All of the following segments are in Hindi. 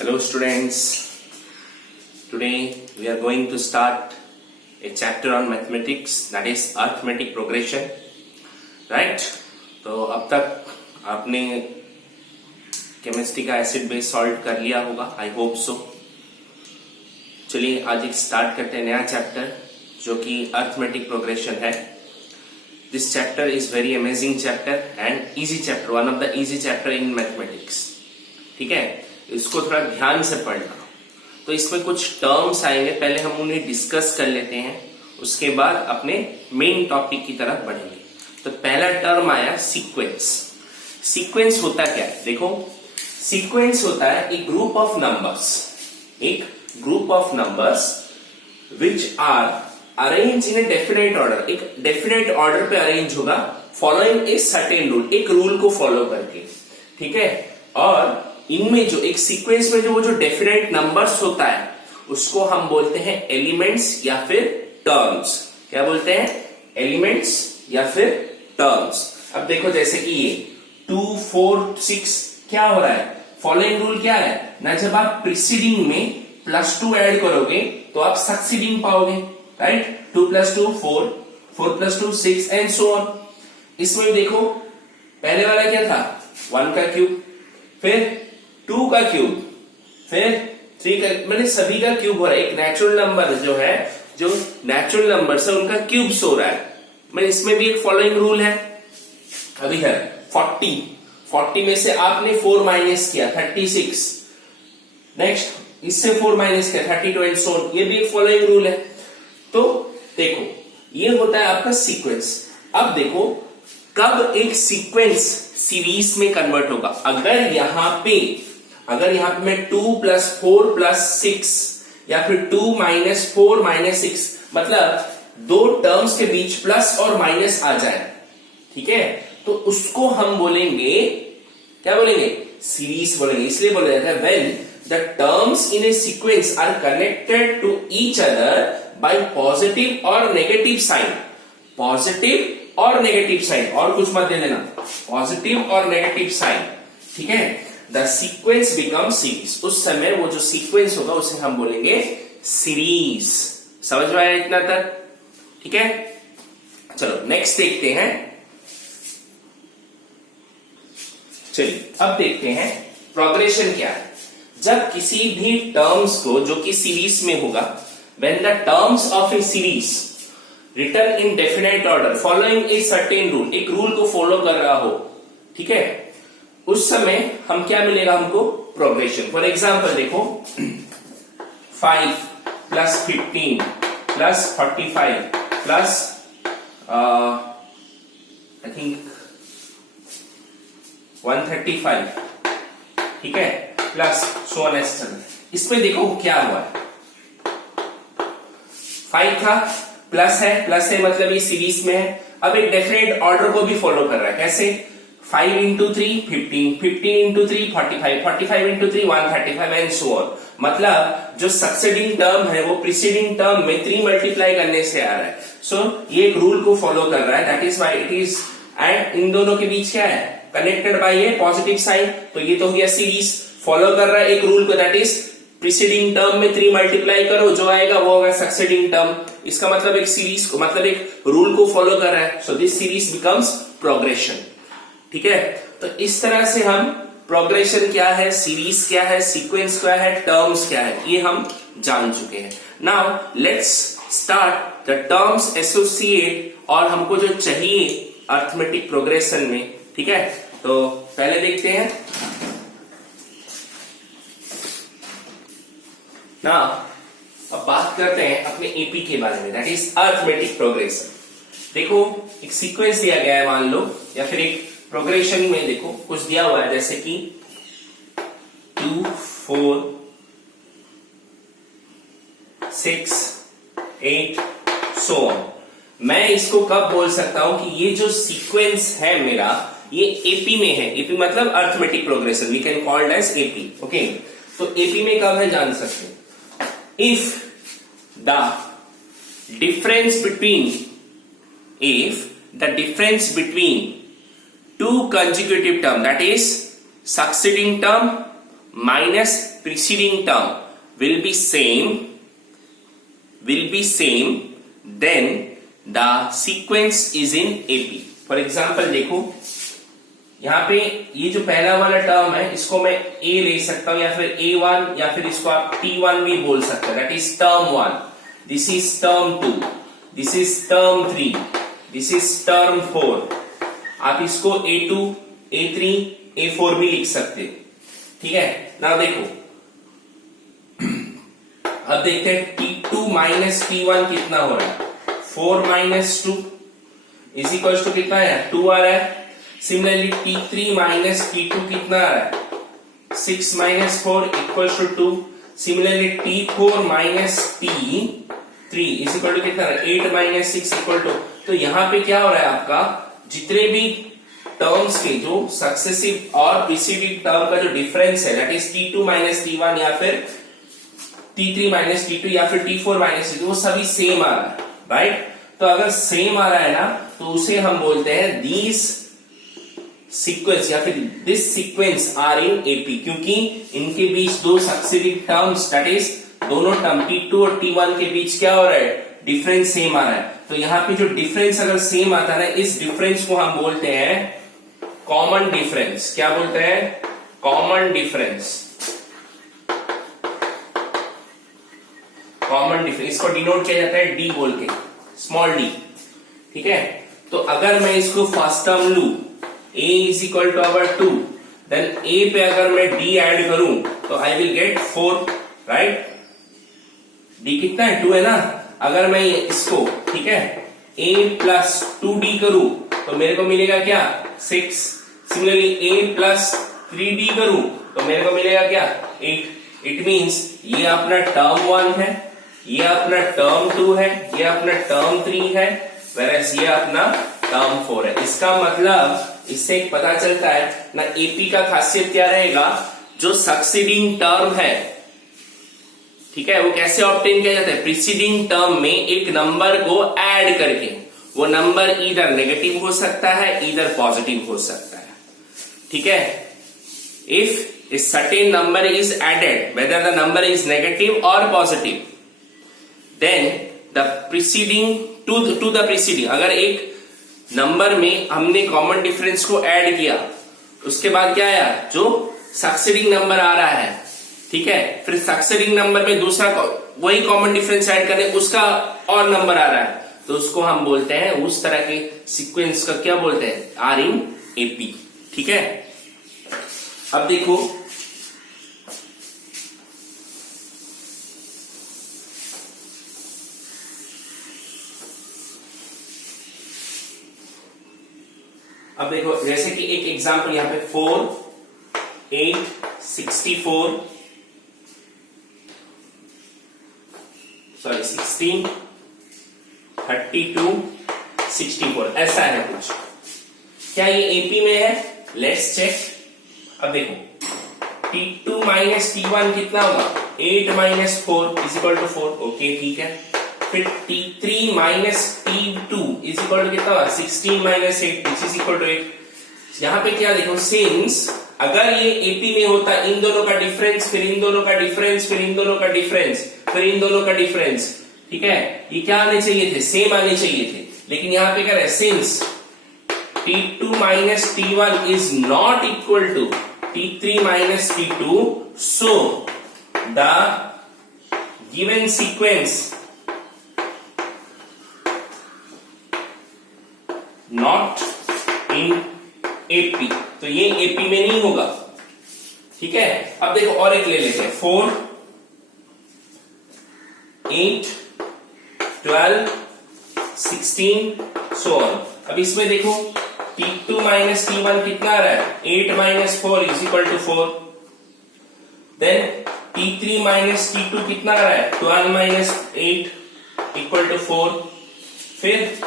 Hello students, today we are going to start a chapter on mathematics, that is arithmetic progression, right? तो अब तक आपने केमिस्ट्री का एसिड बेस सॉल्व कर लिया होगा, आई होप सो। चलिए आज एक स्टार्ट करते हैं नया चैप्टर जो कि अर्थमेटिक प्रोग्रेशन है। This chapter is very amazing chapter and easy chapter, one of the easy chapter in mathematics. ठीक है, इसको थोड़ा ध्यान से पढ़ना। तो इसमें कुछ टर्म्स आएंगे, पहले हम उन्हें डिस्कस कर लेते हैं, उसके बाद अपने मेन टॉपिक की तरफ बढ़ेंगे। तो पहला टर्म आया सीक्वेंस। सीक्वेंस होता क्या है? देखो, सीक्वेंस होता है एक group of numbers which are arrange in a definite order. एक डेफिनेट ऑर्डर पे अरेंज होगा फॉलोइंग ए सर्टेन रूल, एक रूल को फॉलो करके। ठीक है, और इनमें जो एक सीक्वेंस में जो डेफिनेट नंबर्स होता है उसको हम बोलते हैं एलिमेंट्स या फिर टर्म्स। क्या बोलते हैं? एलिमेंट्स या फिर टर्म्स। अब देखो जैसे कि ये 2, 4, 6 क्या हो रहा है? फॉलोइंग रूल क्या है ना, जब आप प्रीसीडिंग में +2 ऐड करोगे तो आप सक्सीडिंग पाओगे, राइट? 2 + 2 4, 4 + 2 6 and so on. इसमें देखो पहले वाला क्या था? 1 का क्यूब, फिर 2 का क्यूब, फिर 3 का, मैंने सभी का क्यूब हो रहा है। एक नेचुरल नंबर जो है, जो नेचुरल नंबर है उनका क्यूब्स हो रहा है। मैंने इसमें भी एक फॉलोइंग रूल है, अभी है 40 में से आपने 4 माइनस किया 36, नेक्स्ट इससे 4 माइनस किया 32 एंड सो ऑन। ये भी एक फॉलोइंग रूल है। तो देखो ये होता है आपका सीक्वेंस। अब देखो कब एक सीक्वेंस सीरीज में कन्वर्ट होगा। अगर यहां पे मैं 2 + 4 + 6 या फिर 2 - 4 - 6, मतलब दो टर्म्स के बीच प्लस और माइनस आ जाए, ठीक है, तो उसको हम बोलेंगे, क्या बोलेंगे? सीरीज बोलेंगे। इसलिए बोला जाता है when the terms in a sequence are connected to each other by positive और नेगेटिव साइन। पॉजिटिव और नेगेटिव साइन, और कुछ मत दे देना, पॉजिटिव और नेगेटिव साइन। ठीक है, द सीक्वेंस बिकम सीरीज। उस समय वो जो सीक्वेंस होगा उसे हम बोलेंगे सीरीज। समझ में आया इतना तक? ठीक है, चलो नेक्स्ट देखते हैं। चलिए अब देखते हैं प्रोग्रेशन क्या है। जब किसी भी टर्म्स को जो कि सीरीज में होगा, when the terms of A series return in definite order following a certain rule, एक रूल को फॉलो कर रहा हो, ठीक है, उस समय हम क्या मिलेगा हमको? प्रोग्रेशन। फॉर एग्जाम्पल देखो 5 + 15 + 45 प्लस आई थिंक 135, ठीक है, प्लस सो ऑन एस। इसमें देखो क्या हुआ है, 5 था, प्लस है मतलब ये सीरीज में है। अब एक डेफिनेट ऑर्डर को भी फॉलो कर रहा है। कैसे? 5 × 3 15, 15 × 3 45, 45 × 3 135 एंड सो ऑन। मतलब जो सक्सेडिंग टर्म है वो प्रीसीडिंग टर्म में 3 मल्टीप्लाई करने से आ रहा है। सो ये एक रूल को फॉलो कर रहा है, that is why it is, and इन दोनों के बीच क्या है? Connected by a positive sign. तो ये तो हो गया सीरीज, फॉलो कर रहा है एक रूल को, दैट इज प्रीसीडिंग टर्म में 3 मल्टीप्लाई करो, जो आएगा वो होगा सक्सेडिंग टर्म। इसका मतलब एक सीरीज को, मतलब एक रूल को फॉलो कर रहा है। So this series becomes progression. ठीक है, तो इस तरह से हम प्रोग्रेशन क्या है, सीरीज क्या है, सीक्वेंस क्या है, टर्म्स क्या है, ये हम जान चुके हैं। Now let's start the terms associate, और हमको जो चाहिए अर्थमेटिक प्रोग्रेशन में। ठीक है, तो पहले देखते हैं ना। अब बात करते हैं अपने एपी के बारे में, दैट इज अर्थमेटिक प्रोग्रेशन। देखो एक सीक्वेंस दिया गया है मान लो, या फिर एक प्रोग्रेशन में देखो कुछ दिया हुआ है, जैसे कि 2 4 6 8 सो ऑन। मैं इसको कब बोल सकता हूं कि ये जो सीक्वेंस है मेरा, ये एपी में है। एपी मतलब arithmetic progression, we can called as AP. Okay, तो एपी में कब है जान सकते हैं? If the difference between two consecutive term, that is succeeding term minus preceding term will be same, then the sequence is in AP. For example देखो, यहाँ पे ये जो पहला वाला टर्म है इसको मैं A ले सकता हूं या फिर A1 या फिर इसको आप T1 भी बोल सकते हैं. That is term 1. This is term 2. This is term 3. This is term 4. आप इसको A2, A3, A4 भी लिख सकते हैं. ठीक है. ना देखो, अब देखते हैं T2 माइनस T1 कितना हो रहा है. 4 माइनस 2 इज इक्वल टू कितना है, 2 आ रहा है. सिमिलरली T3 माइनस T2 कितना आ रहा है, 6 minus 4 equal to 2. Similarly T4 minus T3 is equal to कितना, 8 माइनस 6 इक्वल टू. तो यहाँ पे क्या हो रहा है, आपका जितने भी टर्म्स के जो सक्सेसिव और प्रीसीडिंग टर्म का जो डिफरेंस है, that is T2 minus T1 या फिर T3 माइनस T2 या फिर T4 माइनस T2, वो सभी सेम आ रहा है. राइट. तो अगर सेम आ रहा है ना, तो उसे हम बोलते हैं दिस सीक्वेंस या फिर this sequence are in AP, क्योंकि इनके बीच दो सक्सेसिव टर्म्स, दैट इज दोनों टर्म T2 और T1 के बीच क्या हो रहा है, डिफरेंस सेम आ रहा है. तो यहाँ पे जो डिफरेंस अगर सेम आता है ना, इस डिफरेंस को हम बोलते हैं कॉमन डिफरेंस. क्या बोलते हैं, कॉमन डिफरेंस. कॉमन डिफरेंस इसको डिनोट किया जाता है D बोल के, स्मॉल d. ठीक है. तो अगर मैं इसको फर्स्ट टर्म लू, a is equal to our 2, then a पे अगर मैं d ऐड करूं तो I will get 4. Right. d कितना है, 2 है ना. अगर मैं इसको, ठीक है, a प्लस 2d करूं तो मेरे को मिलेगा क्या, 6. सिमिलरली a प्लस 3d करूं तो मेरे को मिलेगा क्या, 8. इट मीन्स ये अपना टर्म 1 है, ये अपना टर्म 2 है, ये अपना टर्म 3 है, whereas ये अपना टर्म 4 है. इसका मतलब इससे एक पता चलता है ना, एपी का खासियत क्या रहेगा, जो सक्सीडिंग टर्म है, ठीक है, वो कैसे ऑब्टेन किया जाता है, प्रीसीडिंग टर्म में एक नंबर को ऐड करके. वो नंबर इधर नेगेटिव हो सकता है, इधर पॉजिटिव हो सकता है. ठीक है. If a certain number is added, whether the number is negative और positive, then the preceding to the preceding, अगर एक नंबर में हमने कॉमन डिफरेंस को ऐड किया, उसके बाद क्या आया, जो सक्सीडिंग नंबर आ रहा है, ठीक है, फिर सक्सीडिंग नंबर में दूसरा वही कॉमन डिफरेंस ऐड करने, उसका और नंबर आ रहा है, तो उसको हम बोलते हैं, उस तरह के सीक्वेंस का क्या बोलते हैं, आर इन एपी. ठीक है. अब देखो, अब देखो, जैसे कि एक एग्जांपल यहां पे 4, 8, 64, सॉरी 16, 32, 64 ऐसा है कुछ. क्या ये एपी में है, लेट्स चेक. अब देखो, T2 माइनस T1 कितना होगा, 8 minus 4 is equal to 4. Okay, ठीक है. फिर T3 minus T2 is equal to कितना होगा, 16 minus 8 which is equal to 8. यहाँ पे क्या देखो, सिंस अगर ये एपी में होता, इन दोनों का डिफरेंस, फिर इन दोनों का डिफरेंस, फिर इन दोनों का डिफरेंस, फिर इन दोनों का डिफरेंस, ठीक है, ये क्या आने चाहिए थे, सेम आने चाहिए थे. लेकिन यहाँ पे क्या है, since T2 minus T1 is not equal to T3 minus T2, so the given sequence not in AP, तो ये AP में नहीं होगा. ठीक है. अब देखो और एक ले लेते हैं, 4, 8, 12, 16, so on. अब इसमें देखो, T2 माइनस T1 कितना आ रहा है, 8 minus 4 is equal to 4. Then T3 minus T2 कितना आ रहा है, 12 माइनस 8 इक्वल टू 4. फिर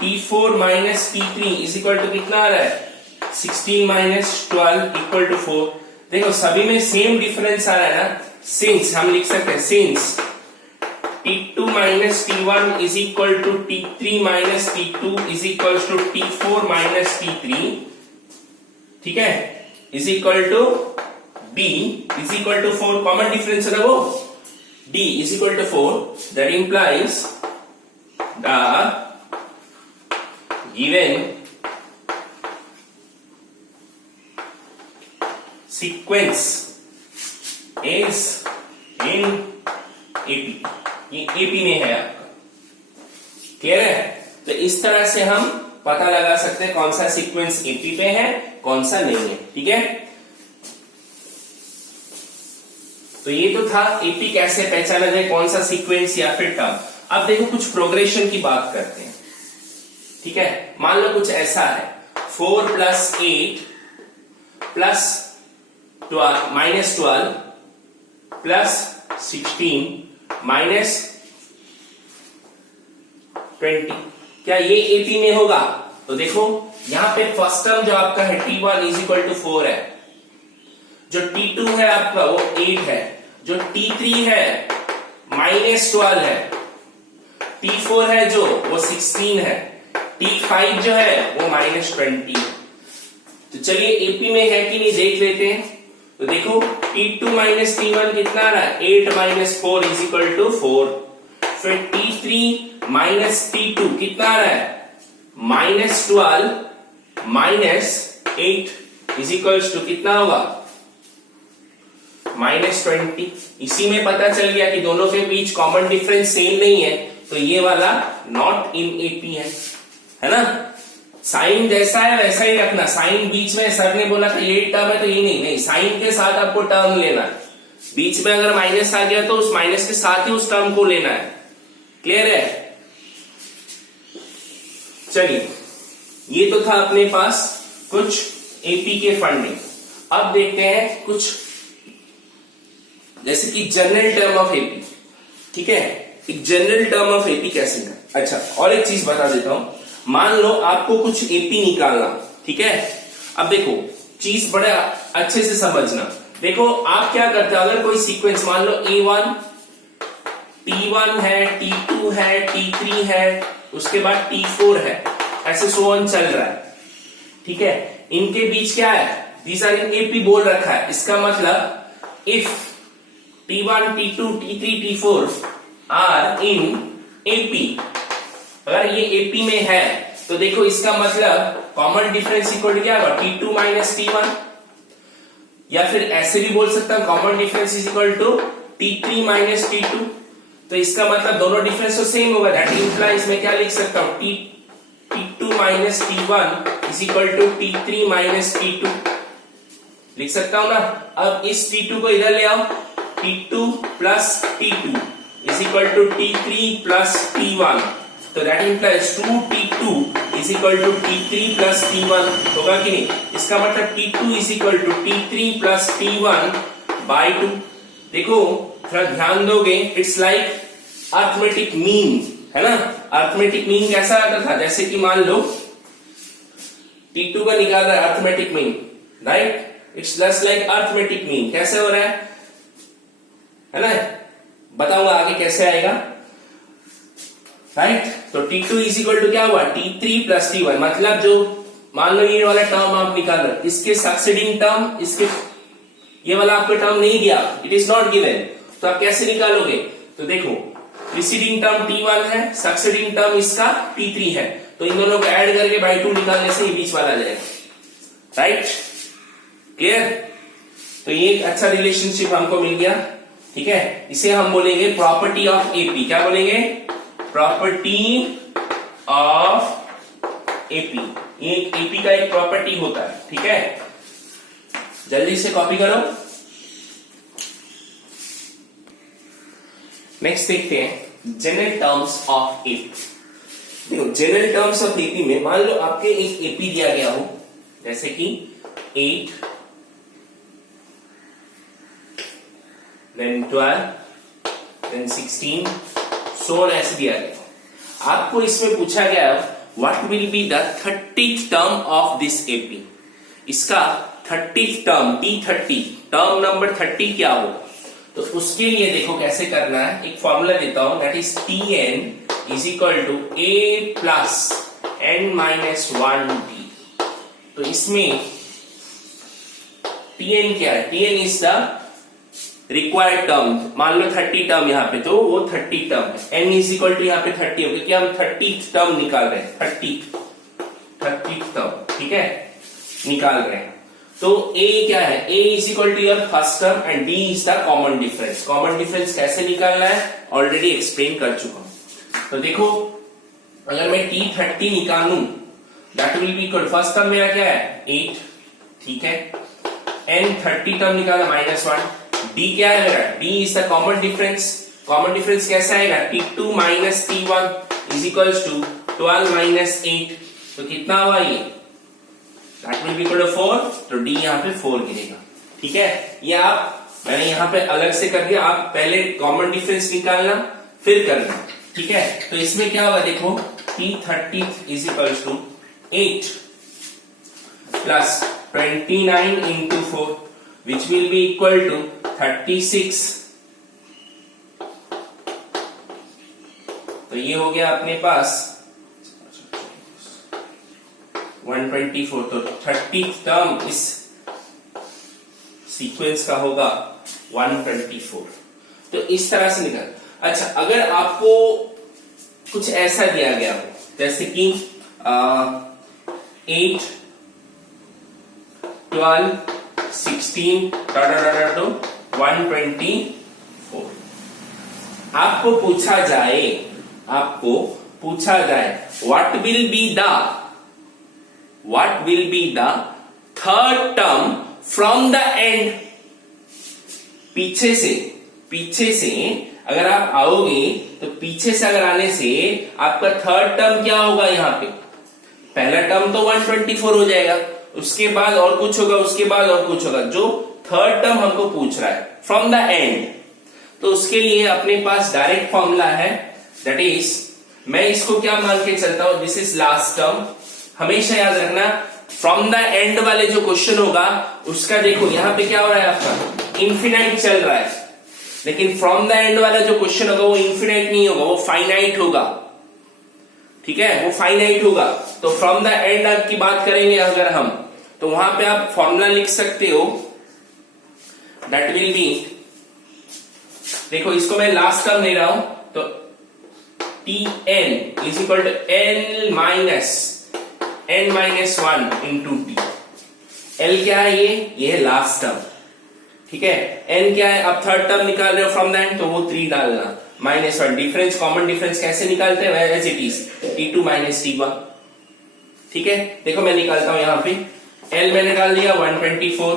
T4 minus T3 is equal to कितना आ रहा है, 16 माइनस 12 इक्वल टू 4. देखो सभी में सेम डिफरेंस आ रहा है ना, सिंस हम लिख सकते हैं, since T2 minus T1 is equal to T3 minus T2 is equal to T4 minus T3, ठीक है, is equal to D is equal to 4, common difference है ना वो, D is equal to 4, that implies the given sequence is in AP, ये AP में है आपका, क्लियर है। तो इस तरह से हम पता लगा सकते हैं कौन सा सीक्वेंस AP पे है, कौन सा नहीं है, ठीक है। तो ये तो था AP कैसे पहचाना जाए, कौन सा सीक्वेंस या फिर टर्म। अब देखो कुछ प्रोग्रेशन की बात करते हैं, ठीक है। मान लो कुछ ऐसा है 4 + 8 + 12 -12 + 16 -20, क्या ये AP में होगा? तो देखो यहां पे फर्स्ट टर्म जो आपका है T1 = 4 है, जो T2 है आपका वो 8 है, जो T3 है -12 है, T4 है जो वो 16 है, T5 जो है वो -20 है। तो चलिए AP में है कि नहीं देख लेते हैं। तो देखो T2 - T1 कितना आ रहा है, 8 - 4 = 4। फिर T3 - T2 कितना आ रहा है, -12 - 8 = कितना होगा, -20। इसी में पता चल गया कि दोनों के बीच कॉमन डिफरेंस सेम नहीं है, तो ये वाला नॉट इन AP है ना। साइन जैसा है वैसा ही रखना, साइन बीच में सर ने बोला था ये टर्म है तो ये नहीं, साइन के साथ आपको टर्म लेना है, बीच में अगर माइनस आ गया तो उस माइनस के साथ ही उस टर्म को लेना है, क्लियर है। चलिए ये तो था अपने पास कुछ AP के फंडिंग। अब देखते हैं कुछ जैसे कि जनरल टर्म ऑफ AP, ठीक है। एक जनरल टर्म ऑफ AP कैसे है। अच्छा और एक चीज बता देता हूं, मान लो आपको कुछ AP निकालना, ठीक है। अब देखो चीज बड़ा अच्छे से समझना, देखो आप क्या करते हो, अगर कोई सीक्वेंस मान लो A1 T1 है, T2 है, T3 है, उसके बाद T4 है, ऐसे सो ऑन चल रहा है, ठीक है। इनके बीच क्या है, दीज आर इन AP बोल रखा है, इसका मतलब if T1 T2 T3 T4 are in AP, अगर ये AP में है तो देखो इसका मतलब कॉमन डिफरेंस इक्वल क्या होगा, T2 - T1, या फिर ऐसे भी बोल सकता हूं common difference equal to T3 - T2। तो इसका मतलब दोनों डिफरेंस तो सेम होगा, दैट इंप्लाइज मैं क्या लिख सकता हूं, T2 - T1 equal to T3 - T2 लिख सकता हूं ना। अब इस T2 को इधर ले आओ, T2 + T2 equal to T3 + T1, तो that implies 2T2 equal to T3 + T1 होगा कि नहीं। इसका मतलब T2 equal to T3 + T1/2। देखो थोड़ा ध्यान दोगे, इट्स लाइक अर्थमेटिक मीन है ना। अर्थमेटिक मीन कैसा आता था, जैसे कि मान लो T2 का निकाल रहा है arithmetic mean, right, it's just like arithmetic mean. कैसे हो रहा है ना, बताऊंगा आगे कैसे आएगा, राइट। तो T2 इक्वल टू क्या हुआ, T3 + T1, मतलब जो मान लो ये वाला टर्म आप निकाल रहे, इसके सक्सीडिंग टर्म, इसके ये वाला आपको टर्म नहीं दिया, इट इज नॉट गिवन, तो आप कैसे निकालोगे। तो देखो प्रीसीडिंग टर्म T1 है, सक्सीडिंग टर्म इसका T3 है, तो इन दोनों को ऐड करके बाई 2 निकालने से ये बीच वाला आ जाएगा, राइट, क्लियर। तो ये एक अच्छा रिलेशनशिप हमको मिल गया, ठीक है। इसे हम बोलेंगे प्रॉपर्टी ऑफ AP। क्या बोलेंगे, प्रॉपर्टी ऑफ AP। ये AP का एक प्रॉपर्टी होता है, ठीक है। जल्दी से कॉपी करो। नेक्स्ट देखते हैं जनरल टर्म्स ऑफ AP। देखो जनरल टर्म्स ऑफ AP में मान लो आपके एक AP दिया गया हो, जैसे कि 8 then 12 then 16 so on ऐसे दिया गया। आपको इसमें पूछा गया what will be the 30th term of this AP। इसका 30th term T30 term number 30 क्या हो, तो उसके लिए देखो कैसे करना है। एक फॉर्मूला देता हूं, that is Tn equal to A plus n - 1 T। तो इसमें Tn क्या है? Tn is the required term. मान लो 30 टर्म यहाँ पे, तो वो 30 टर्म है। n इज इक्वल टू यहाँ पे 30 हो, क्योंकि हम 30 टर्म निकाल रहे हैं, 30 टर्म, ठीक है, निकाल रहे हैं। तो a क्या है? a is equal to your first term and d is the common difference. Common difference कैसे निकालना है ऑलरेडी एक्सप्लेन कर चुका हूं। तो देखो, अगर मैं t30 निकालूं, that will be equal, first term मेरा क्या है? 8, ठीक है। n 30 टर्म निकाला, -1। d क्या है मेरा? d is the common difference. Common difference कैसा आएगा? t2 minus t1 is equals to 12 minus 8। तो कितना हुआ ये? That will be equal to 4। तो d यहाँ पे 4 गिरेगा, ठीक है। ये आप, मैंने यहाँ पे अलग से कर दिया, आप पहले कॉमन डिफरेंस निकालना फिर करना, ठीक है। तो इसमें क्या होगा देखो, t30 is equals to 8 plus 29 into 4 which will be equal to 36। तो ये हो गया अपने पास 124। तो 30th टर्म इस सीक्वेंस का होगा 124। तो इस तरह से निकल। अच्छा, अगर आपको कुछ ऐसा दिया गया हो, जैसे कि 8 12 16 to 124, आपको पूछा जाए what will be the third term from the and. पीछे से अगर आप आओगे तो पीछे से अगर आने से आपका थर्ड टर्म क्या होगा? यहाँ पे पहला टर्म तो 124 हो जाएगा, उसके बाद और कुछ होगा, उसके बाद और कुछ होगा। जो थर्ड टर्म हमको पूछ रहा है फ्रॉम द एंड, तो उसके लिए अपने पास डायरेक्ट फॉर्मूला है, दैट इज, मैं इसको क्या मान के चलता हूं, दिस इज लास्ट टर्म। हमेशा याद रखना, फ्रॉम द एंड वाले जो क्वेश्चन होगा उसका देखो यहाँ पे क्या हो रहा है, आपका इन्फिनाइट चल रहा है, लेकिन फ्रॉम द एंड वाला जो क्वेश्चन होगा वो इन्फिनाइट नहीं होगा, वो फाइनाइट होगा, ठीक है, वो फाइनाइट होगा। तो फ्रॉम द एंड की बात करेंगे अगर हम, तो वहां पे आप फॉर्मूला लिख सकते हो, दैट विल बी, देखो इसको मैं लास्ट टर्म ले रहा हूं, तो Tn is equal to n minus 1 into T. L क्या है? ये है लास्ट टर्म, ठीक है। n क्या है? अब थर्ड टर्म निकाल रहे हो फ्रॉम द एंड, तो वो 3 डालना, -1। डिफरेंस, कॉमन डिफरेंस कैसे निकालते हैं? As it is, t2 minus t1, ठीक है। देखो मैं निकालता हूं यहाँ पे, L मैंने डाल दिया 124,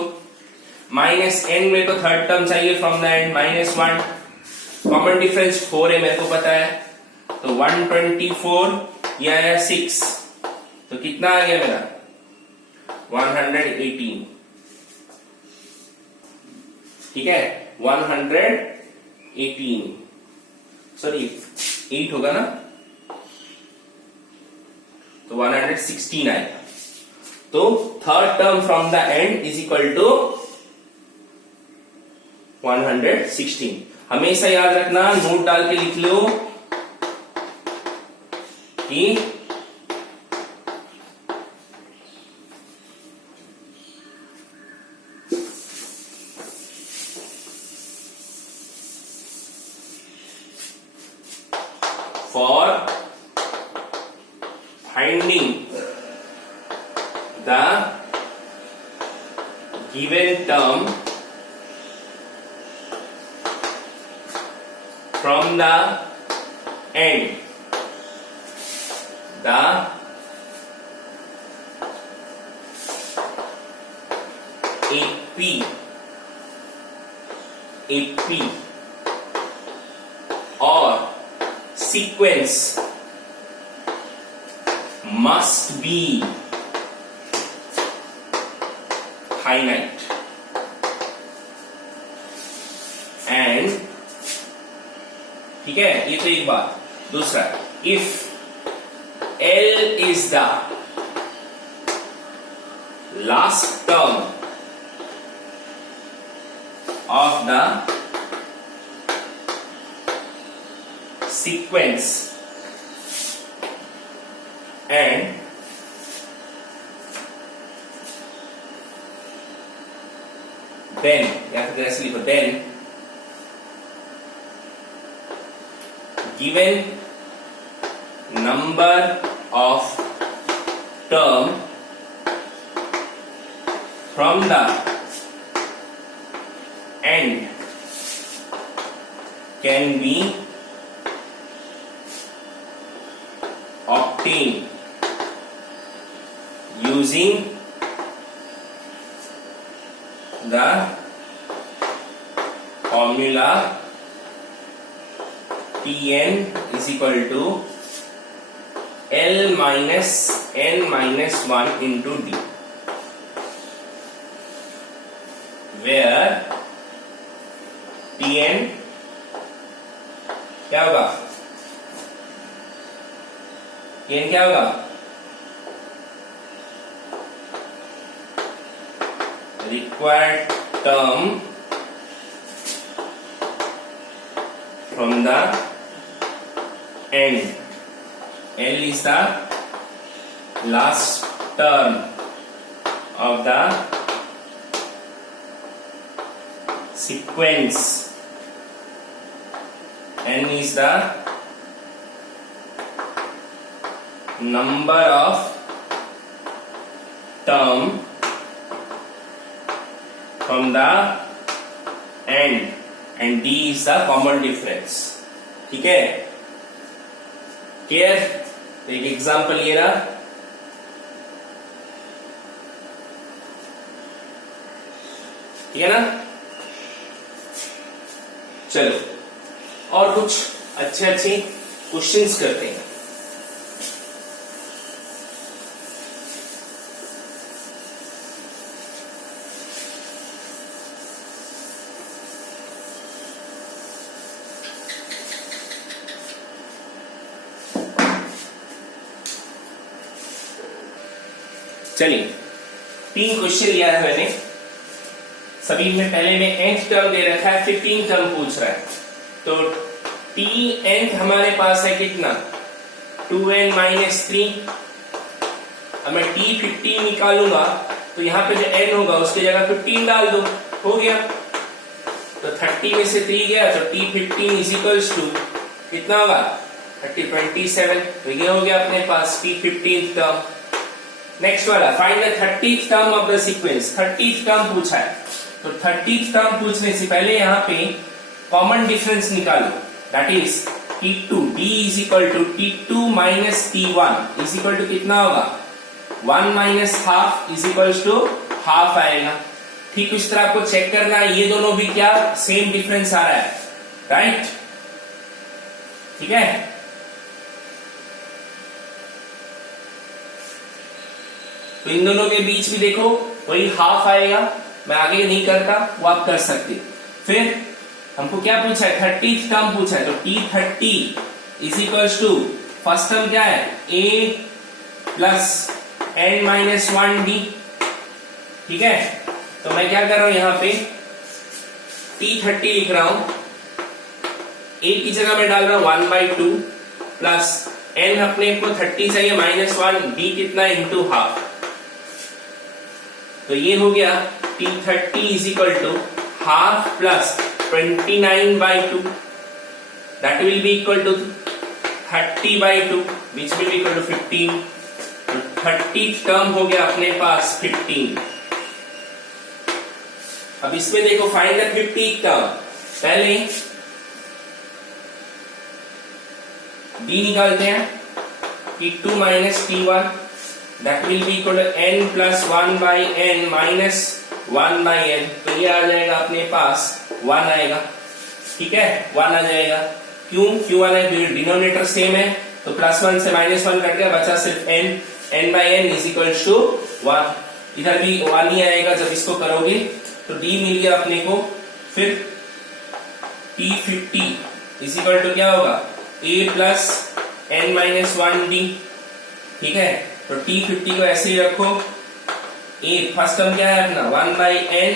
माइनस n मेरे को थर्ड टर्म चाहिए from the and, -1, common difference 4 है मेरे को पता है, तो 124 ये आया 6, तो कितना आ गया मेरा? 118, ठीक है, 118, सॉरी 8 होगा ना, तो 116 आएगा। तो third term from the end is equal to 116। हमेशा याद रखना, नोट डाल के लिख लो कि for finding the given term from the end, the AP or sequence must be finite and, ठीक है, ये तो एक बात। दूसरा, if L is the last term of the sequence and then, या फिर ऐसे लिखो, then given number of term from the end can be obtained using the formula Tn is equal to L minus n minus 1 into D, where Tn क्या होगा, Tn क्या होगा, required term from the end. L is the last term of the sequence. N is the number of term from the end and D is the common difference. ठीक है, क्लियर? एक एग्जांपल ये रहा, ठीक है ना? चलो और कुछ अच्छे अच्छे क्वेश्चंस करते हैं। चलिए 3 क्वेश्चन लिया है मैंने, सभी में पहले में nth टर्म दे रखा है, 15 टर्म पूछ रहा है। तो t nth हमारे पास है कितना, 2n माइनस 3। अब मैं t 15 निकालूंगा तो यहाँ पे जो n होगा उसकी जगह 15 डाल दो, हो गया। तो 30 में से 3 गया तो t 15 इज इक्वल्स टू कितना होगा, 30 27। तो ये हो गया अपने पास t 15th टर्म। नेक्स्ट वाला, find the 30th term of the sequence. 30th term पूछा है, तो 30th टर्म पूछने से पहले यहाँ पे कॉमन डिफरेंस निकालो, that is T2, D is equal to T2 minus T1 is equal to कितना होगा, 1 minus half is equal to half आएगा। ठीक इस तरह आपको चेक करना है, ये दोनों भी क्या सेम डिफरेंस आ रहा है, राइट? ठीक है, तो इन दोनों के बीच भी देखो वही हाफ आएगा। मैं आगे नहीं करता, वो आप कर सकते। फिर हमको क्या पूछा है, 30th टर्म पूछा है, तो T30 is equals to first term क्या है, A plus n minus 1D। ठीक है, तो मैं क्या कर रहा हूं यहाँ पे T30 लिख रहा हूं, A की जगह मैं डाल रहा हूं 1/2 प्लस n अपने को 30 चाहिए माइनस 1, D कितना इंटू हाफ। तो ये हो गया T30 is equal to half plus 29/2, that will be equal to 30/2 which will be equal to 15। तो 30th टर्म हो गया अपने पास 15। अब इसमें देखो फाइंड द 50th टर्म। पहले D निकालते हैं, T2 minus T1 that will be equal to n plus 1 by n minus 1 by n। तो ये आ जाएगा अपने पास 1 आएगा, ठीक है, 1 आ जाएगा। क्यों आ रहा है, डिनोमिनेटर सेम है, तो प्लस 1 से माइनस 1 कट गया, बचा सिर्फ n by n is equal to 1। इधर भी 1 ही आएगा जब इसको करोगे, तो D मिल गया अपने को। फिर T50 इज इक्वल टू क्या होगा, A plus n minus 1D। ठीक है, तो T50 को ऐसे ही रखो, A फर्स्ट टर्म क्या है अपना 1 by n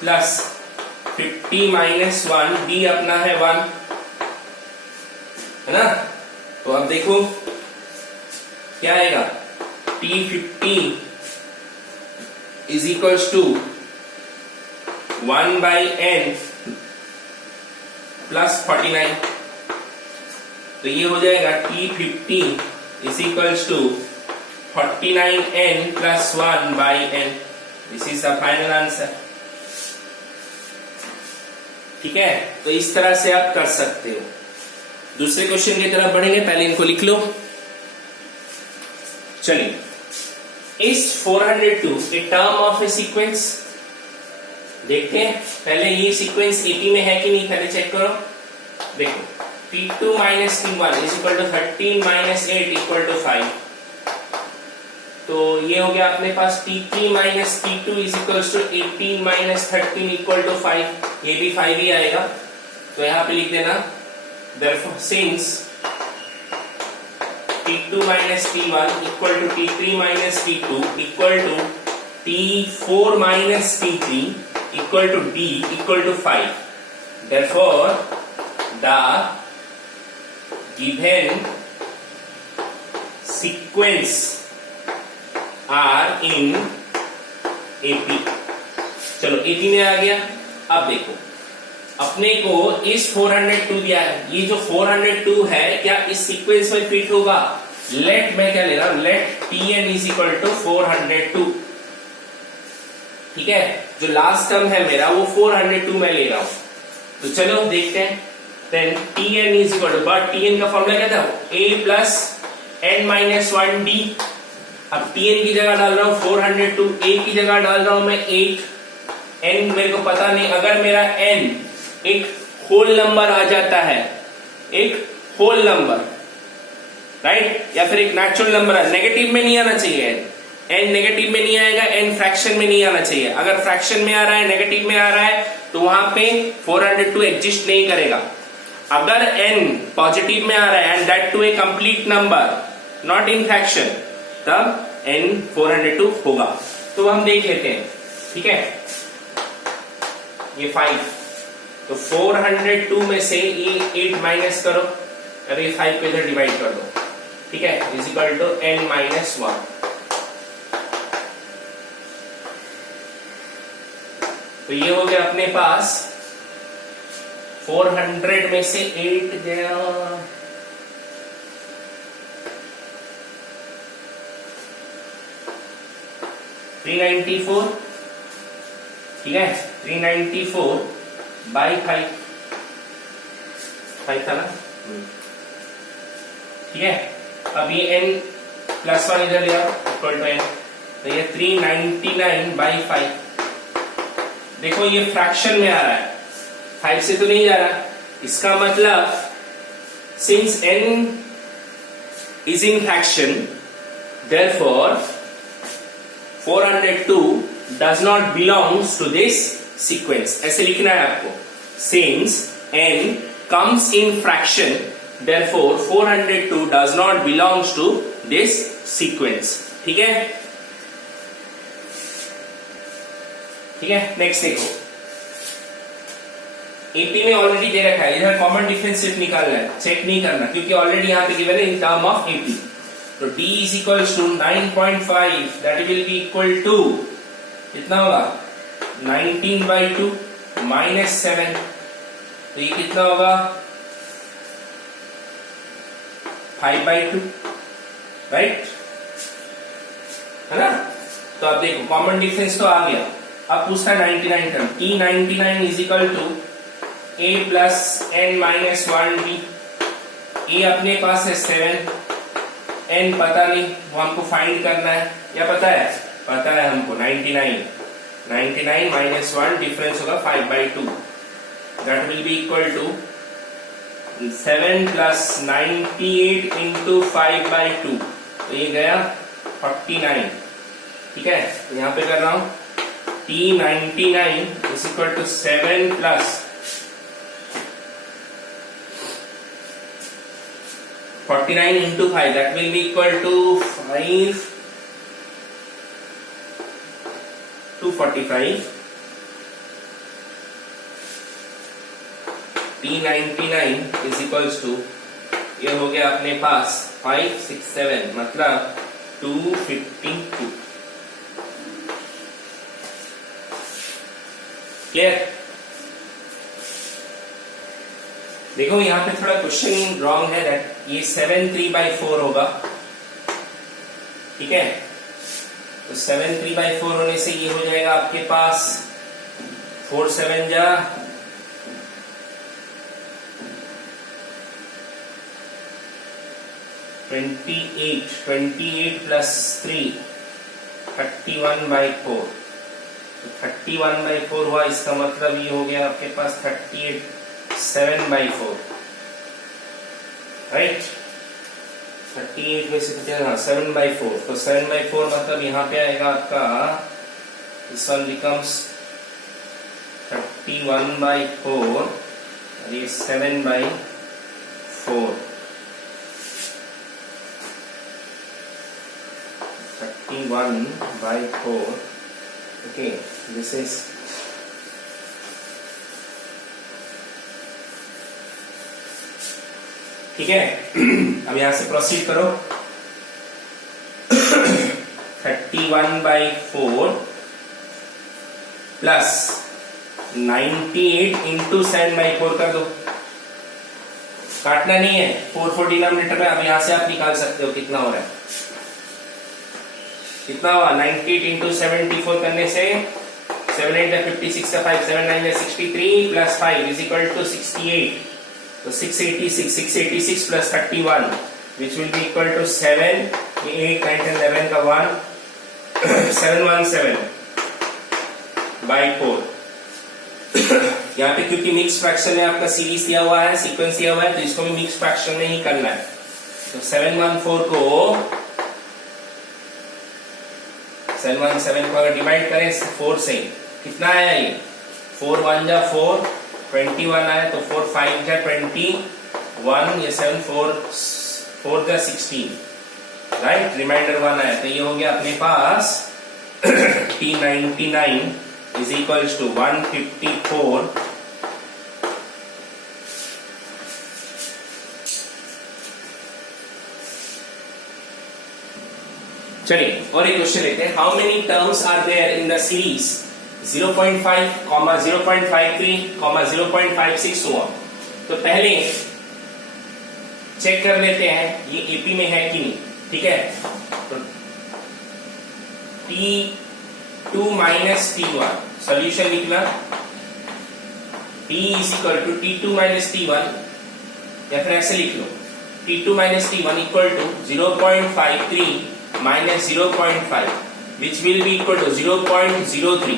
plus 50 minus 1, D अपना है 1, है ना। तो अब देखो क्या आएगा, T50 is equals to 1/n plus 49। तो ये हो जाएगा T15 is equals to 49n plus 1/n। This is the final answer. ठीक है, तो इस तरह से आप कर सकते हो। दूसरे क्वेश्चन की तरफ बढ़ेंगे, पहले इनको लिख लो। चलिए, is 402 a term of A sequence? देखते हैं पहले ये सीक्वेंस AP में है कि नहीं, पहले चेक करो। देखो T2 minus T1 is equal to 13 minus 8 equal to 5। तो ये हो गया अपने पास T3 minus T2 is equal to 18 minus 13 equal to 5। ये भी 5 ही आएगा, तो यहां पे लिख देना therefore since T2 minus T1 equal to T3 minus T2 equal to T4 minus T3 equal to D equal to 5. Therefore, the given sequence are in AP. चलो AP में आ गया। अब देखो, अपने को इस 402 दिया है, ये जो 402 है क्या इस सीक्वेंस में फिट होगा? लेट, मैं क्या ले रहा हूं, let Tn is equal to 402। ठीक है, जो लास्ट टर्म है मेरा वो 402 में ले रहा हूं। तो चलो देखते हैं। Then Tn is equal to, but Tn का फॉर्मूला क्या था? a plus n minus 1d। अब Tn की जगह डाल रहा हूं 402, a की जगह डाल रहा हूं मैं 8, n मेरे को पता नहीं। अगर मेरा n एक होल नंबर आ जाता है, एक होल नंबर, राइट, या फिर एक नेचुरल नंबर, नेगेटिव में नहीं आना चाहिए। n नेगेटिव में नहीं आएगा, n फ्रैक्शन में नहीं आना चाहिए। अगर फ्रैक्शन में आ रहा है, नेगेटिव में आ रहा है, तो वहां पे 402 एग्जिस्ट नहीं करेगा। अगर n पॉजिटिव में आ रहा है and that too a complete number, not in fraction, तब n 402 होगा। तो हम देख लेते हैं। ठीक है, ये 5, तो 402 में से ये 8 माइनस करो, अरे 5 को इधर डिवाइड कर दो। ठीक है, is equal to n minus 1। तो ये हो गया अपने पास 400 में से 8 गया, $394। ठीक है, 394 बाई 5 था ना। ठीक है, अब ये n प्लस 1 इधर लिया इक्वल टू n, तो ये 399 बाई 5। देखो ये फ्रैक्शन में आ रहा है, 5 से तो नहीं जा रहा। इसका मतलब since n is in fraction, therefore 402 does not belongs to this sequence. ऐसे लिखना है आपको, since n comes in fraction, therefore 402 does not belongs to this sequence। ठीक है, ठीक है। नेक्स्ट देखो, AP में ऑलरेडी दे रखा है, इधर कॉमन डिफरेंस सिर्फ निकालना है, चेक नहीं करना, क्योंकि ऑलरेडी यहाँ पे गिवन है इन टर्म ऑफ AP। तो D is equal to 9.5, that will be equal to कितना होगा, 19/2 माइनस 7। तो ये कितना होगा, 5/2, राइट, है ना। तो अब देखो कॉमन डिफरेंस तो आ गया। अब पूछता है 99 term, T99 is equal to a plus n minus 1d। A अपने पास है 7, n पता नहीं, वो हमको फाइंड करना है, या पता है? पता है हमको 99 माइनस 1 डिफरेंस होगा 5/2, that will be equal to 7 plus 98 into 5/2। तो ये गया 49। ठीक है, यहां पे कर रहा हूं T99 is equal to 7 plus 49 into 5, that will be equal to 245। T99 is equals to, ये हो गया अपने पास 567, मतलब 252। क्लियर? देखो यहाँ पे थोड़ा क्वेश्चन रॉन्ग है, दैट ये 7 3/4 होगा, ठीक है? तो 7 3/4 होने से ये हो जाएगा आपके पास 4 7 जा 28 प्लस 3 31/4। तो 31/4 हुआ, इसका मतलब ये हो गया आपके पास 38 7/4, राइट? 38 में से कितना? 7/4। तो 7/4 मतलब यहाँ पे आएगा आपका, दिस वन बिकम्स 31/4 और ये 7/4। 31/4, ओके, दिस इज ठीक है। अब यहां से प्रोसीड करो। 31/4 प्लस 98 इंटू 7/4 कर दो, काटना नहीं है, 4 डिनोमिनेटर में। अब यहां से आप निकाल सकते हो कितना हो रहा है, कितना हुआ? 98 इंटू 74 करने से 7 8 56 का 5 7 9 63 प्लस 5 इज इक्वल टू 68। तो 686 plus 31 which will be equal to 7 8 9 10 11 का 1 717/4। यहाँ पे क्योंकि मिक्स फ्रैक्शन में आपका सीरीज दिया हुआ है, सीक्वेंस दिया हुआ है, तो इसको भी मिक्स फ्रैक्शन में ही करना है। तो 717 को 717 को अगर डिवाइड करें 4 से, कितना आया ये? 4 1 जा 4 21 आया, तो 4 5 जा 21, ये 7 4 जा 16, राइट? रिमाइंडर 1 आया, तो ये हो गया अपने पास T99 इज इक्वल्स टू 154 चलिए और एक क्वेश्चन लेते हैं। How many terms are there in the series 0.5, 0.53, 0.56 so on. तो पहले चेक कर लेते हैं ये एपी में है कि नहीं, ठीक है? तो T2 माइनस T1 सोल्यूशन लिखना, T is equal to T2 minus T1, या फिर ऐसे लिख लो T2 minus T1 equal to 0.53 minus 0.5 which will be equal to 0.03।